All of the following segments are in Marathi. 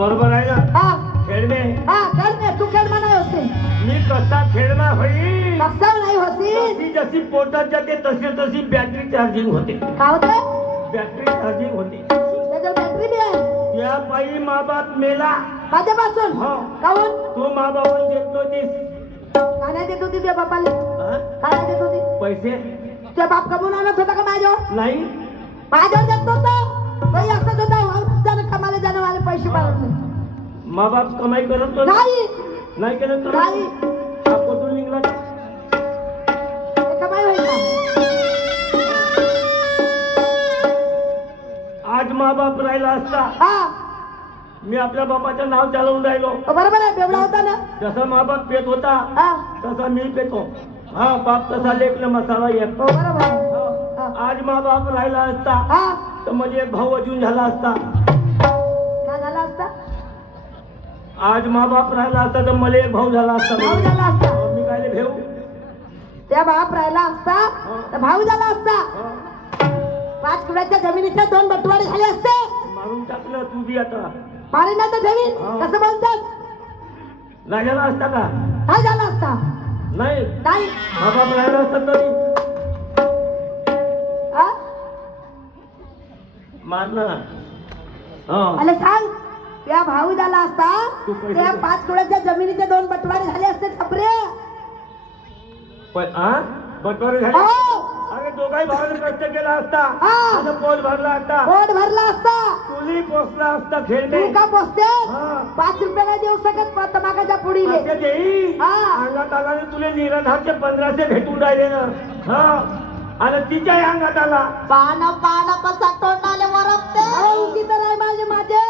बरोबर आहे ना? हा खेळणे. हा खेळणे. तू खेळमा नाही होते. मी कसा खेळमा होई कसा नाही होती. जशी पोटात जाते तशी तशी बॅटरी चार्जिंग होते. काय होते? बॅटरी चार्जिंग होते. त्याच्यावर बॅटरी बी आहे. या पायी मा बाप मेला माझ्यापासून. हो. काहून? तू मा बापाला देत नव्हतीस. काय नाही देत होती तुझ्या बापाला? काय नाही देत होती? पैसे. तुझ्या बाप कमवून आणत होता का माझ्यावर? नाही. माझ्यावर देत नव्हतं. बाई असत होता जाणं कमाला जाणं मला पैसे पाडत नाही. मा बाप कमाई करत नाही. नाही करत नाही. हा कुठून निघला? कमाई होईल का? आज मा बाप राहिला असता हा मी आपल्या बापाचं नाव चालवून राहिलो. बरोबर आहे. बेवडा होता ना. जसा मा बाप पेत होता हा तसा मी पेतो. हा बाप तसा लेखन मसाला येत. बरोबर आहे. आज मा बाप राहिला असता हा तर म्हणजे एक भाऊ अजून झाला असता. काय झाला असता? आज मा बाप राहिला असता तर मला एक भाऊ झाला असता. भाऊ झाला असता. मी काय भेऊ. त्या बाप राहिला असता तर भाऊ झाला असता. 5 कुड्याच्या जमिनीच्या 2 बटवाडे झाले असते. मारून टाकलं तू बी आता. मारे ना तर जमीन. कसं बोलतात? नाही झाला असता का? काय झाला असता? नाही. नाही. मा बाप राहिला असता तरी मारणार. अरे सांग. त्या भाऊ झाला असता त्या 5 कुड्याच्या जमिनीचे 2 बटवाडे झाले असते. छपरे बटवारे झाले. अरे दोघाही भावाने कष्ट केला असता. पोट भरला असता. पोट भरला असता. तुली पोचला असता. खेळणे तू का पोचते? 5 रुपयाला देऊ शकत तमाकाच्या पुढीले अंगात आल्याने तुले निराधारचे 1500 भेटून राहिले ना. हा आणि तिच्या अंगात आला. पाना पाना कसा तोंडाले वरपते. उगी तर आहे माझे माझे.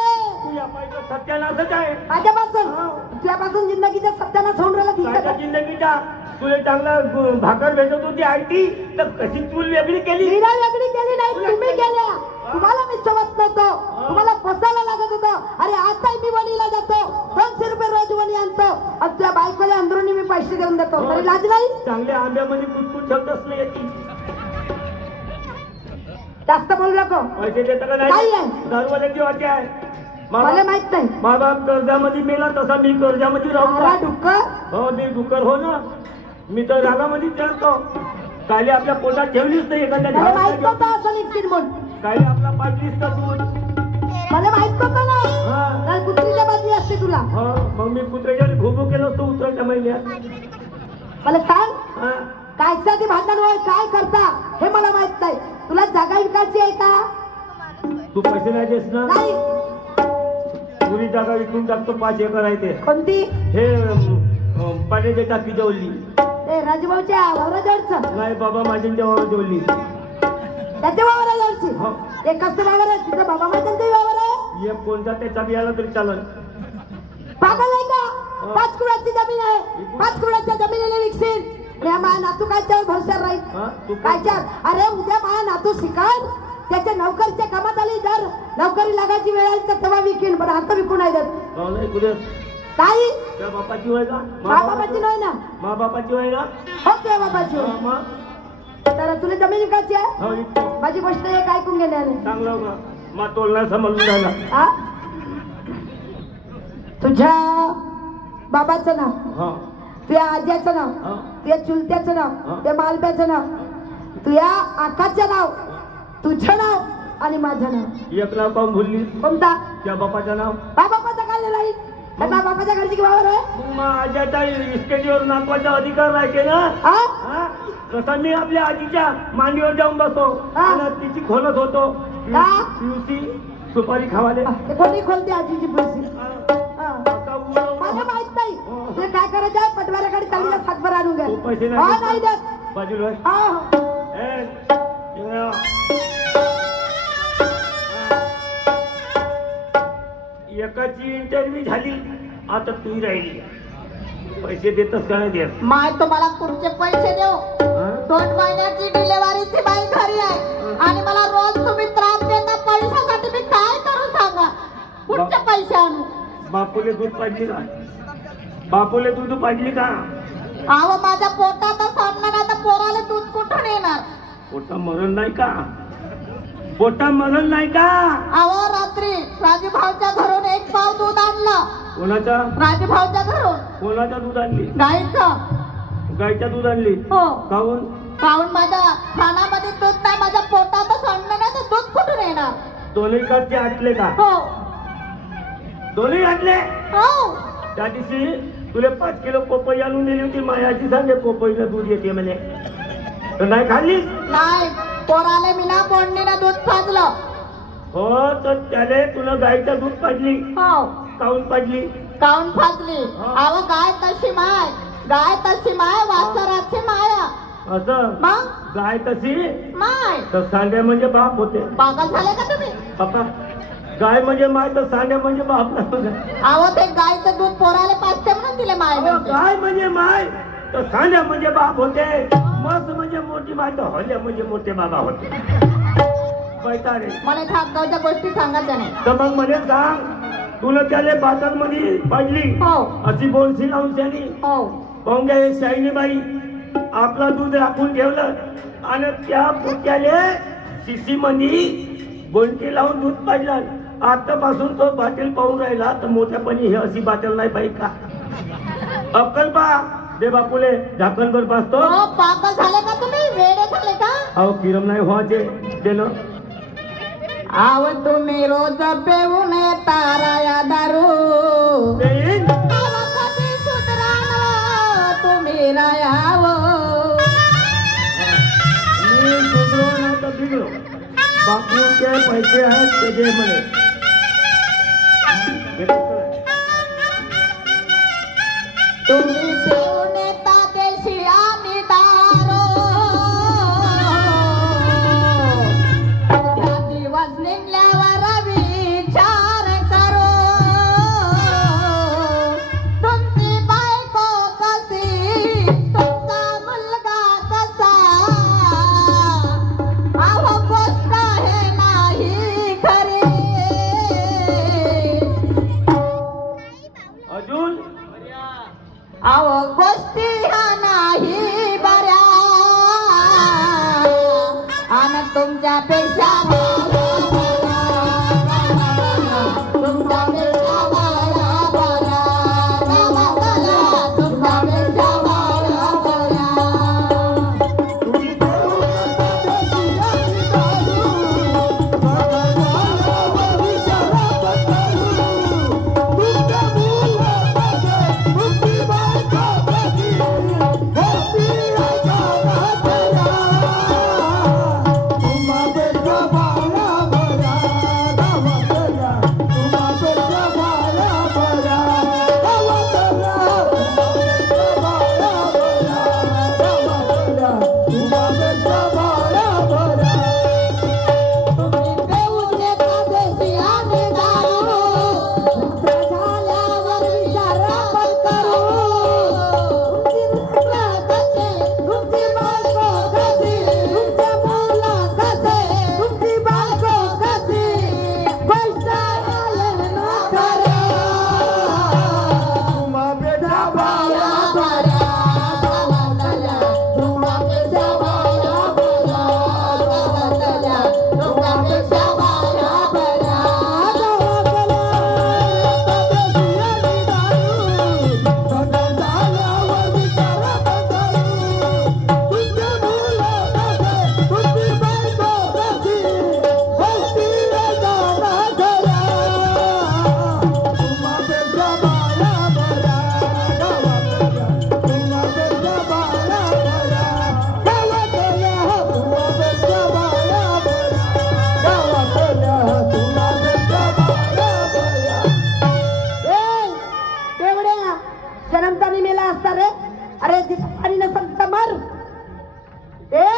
तू या पाहिजे सत्यानाशच आहे माझ्यापासून. तुझ्यापासून जिंदगीचा सत्यानाश होऊन राहिला. जिंदगीचा तुला चांगला भाकर भेटत होती आयटी तर कशी चूल वेगळी केली. वेगळी केली नाही. तुम्ही केल्या. तुम्हाला मी सोबत नव्हतो. तुम्हाला बसायला लागत होतं. अरे आता मी वणीला जातो. 200 रुपये रोज वणी आणतो आणि तुझ्या बायकोला अंदरुनी मी पैसे देऊन देतो. तरी लाज नाही. चांगल्या आंब्यामध्ये कुटकुट ठेवतच नाही येते. जास्त बोलू नको. पैसे देता का नाही? दरवाजाची वाटे आहे. मला माहित नाही. मा बाप कर्जामध्ये मेला तसा मी कर्जामध्ये राहू. डुक्कर. हो मी डुक्कर हो ना. मी तर रागामध्ये चढतो. काली आपल्या पोटात ठेवलीच नाही. एखाद्या माहित नव्हतं असं निघतील म्हणून. काली आपला पाठलीस का तू? मला माहित नव्हतं ना. कुत्रीच्या बाजली असते तुला. मग मी कुत्र्याच्या भूभू केलं असतो उतरायच्या महिन्यात. मला सांग कायसाठी भांडण होय काय करता हे मला माहित नाही. तुला जागा विकायची आहे का? तू पैसे नाही देस ना. नाही. पुरी जागा विकून टाकतो. 5 एकर आहे ते. कोणती? हे पाण्याच्या टाकी जवळली. ते राजभाऊच्या वावराजवळचं. नाही बाबा माझ्या वावर जवळली. त्याच्या वावराजवळची. एक कसं वावर आहे तिथं बाबा माझ्यांचं वावर आहे. एक कोणता त्याचा बी आला तरी चालेल. पागल आहे का? 5 कुड्याची जमीन आहे. 5 कुड्याच्या जमिनीला विकशील. माझा नातू कायच्यावर भरसार राहील? कायच्यावर? अरे उद्या माझा नातू शिकाल त्याच्या नोकरीच्या कामात आली. जर नोकरी लागायची वेळ आली तर तेव्हा विकीन. पण आता विकू नाही देत. काही त्या बापाची वय का? मा बापाची नाही ना. मा बापाची वय ना. हो त्या बापाची. तर तुला जमीन विकायची आहे. माझी गोष्ट एक ऐकून घेण्याने चांगलं होगा. मा तोलना समजून राहिला. तुझ्या बाबाचं नाव, तुझ्या आज्याचं नाव, तुझ्या चुलत्याचं नाव, तुझ्या मालब्याचं नाव, तुझ्या आकाचं नाव, तुझं नाव आणि माझं नाव. एक नाव काऊन भुलली? कोणता? त्या बापाचं नाव. बापाचं काय राहील? बापाच्या घरची की वावर आहे. आज्याच्या इस्टेटीवर नातवाचा अधिकार राहते ना. तसा मी आपल्या आजीच्या मांडीवर जाऊन बसतो आणि तिची खोलत होतो. पिवसी सुपारी खावाले. कोणी खोलते आजीची पिवसी? मला माहित नाही. ते काय करायचं? पटवाऱ्याकडे चालली सातभर आणून घ्या. पैसे नाही देत. बाजूला एकाची इंटरव्ह्यू झाली. आता तू राहिली. पैसे देतच का नाही देत? माय तुम्हाला कुठचे पैसे देऊ? 2 महिन्याची डिलिव्हरीची बाई घरी आहे आणि मला रोज तुम्ही त्रास देता. पैशासाठी मी काय करू सांगा? कुठचे पैसे आणू? बापूले दूध पाजली का? बापूले दूध पाजली का? अहो माझ्या पोटात सोडणार आता पोराला दूध कुठून येणार? पोटा मरण नाही का? पोटा मरण नाही का? अहो रात्री राजूभाऊच्या घरून 1 पाव दूध कोणाच्या? राजभाऊच्या घरून. कोणाच्या दूध आणली? गाईचं. गायच्या दूध आणली? हो. काहून? काहून माझ्या खानामध्ये दूध नाही, माझ्या पोटातच अन्न नाही तर दूध कुठून येणार? दोन्ही कडचे आटले का? हो. दोन्ही आटले? हो. त्या दिवशी तुला 5 किलो पपई आणून दिली होती मायाची, सांगे पपईचं दूध येते म्हणे, तर नाही खाल्लीस? नाही, पोराले मी ना बोंडीला दूध पाजलं. हो, तर त्याने तुला गायचं दूध पाजली? हो. काहून पाजली? काहून पाजली? अहो गाय तशी माय, गाय तशी माय, वासराची माया. असं? मग गाय तशी माय. तर सांड्या म्हणजे बाप होते. पागल झाले का तुम्ही? पप्पा, गाय म्हणजे माय तर सांड्या म्हणजे बाप नाही. अहो ते गायचं दूध पोराले पाजते म्हणून तिला माय म्हणते. गाय म्हणजे माय तर सांड्या म्हणजे बाप होते. मस्त म्हणजे मोठी माय तर हल्या म्हणजे मोठे बाबा होते. रे मला ठाकगावच्या गोष्टी सांगायच्या नाही. तर मग म्हणे सांग, तुला त्याला बाजार मध्ये पाडली? हो. अशी बोलशी लावून त्यानी? हो. पाहून घ्या, शाईनी बाई आपला दूध राखून ठेवलं आणि त्या पुत्याले शिशी मध्ये बोंडकी लावून दूध पाडलं. आतापासून तो बाटल पाहून राहिला तर मोठ्यापणी हे अशी बाटल नाही पाहिजे का? अक्कल पा दे बापूले, झाकणभर पाचतो. हो, पागल झाले का तुम्ही? वेडे झाले का? अहो किरम नाही व्हायचे दे ना. आव तुम्ही रोज पेऊन ताराया दारू, कधी सुधराव तुम्ही रायाव. मी सुधरो ना तर बिघडो. बापूचे पैसे आहेत ते दे म्हणे. तुम्ही पेऊन येता देशी आणि दारू, त्या दिवस निघल्यावर विचार करो. तुमची बायको कशी, तुमचा मुलगा कसा, अहो गोष्ट हे नाही खरी. अजून अहो गोष्टी ह्या नाही बऱ्या, आणि तुमच्यापेक्षा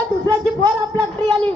दुसऱ्याची पोर आपल्या घरी आली.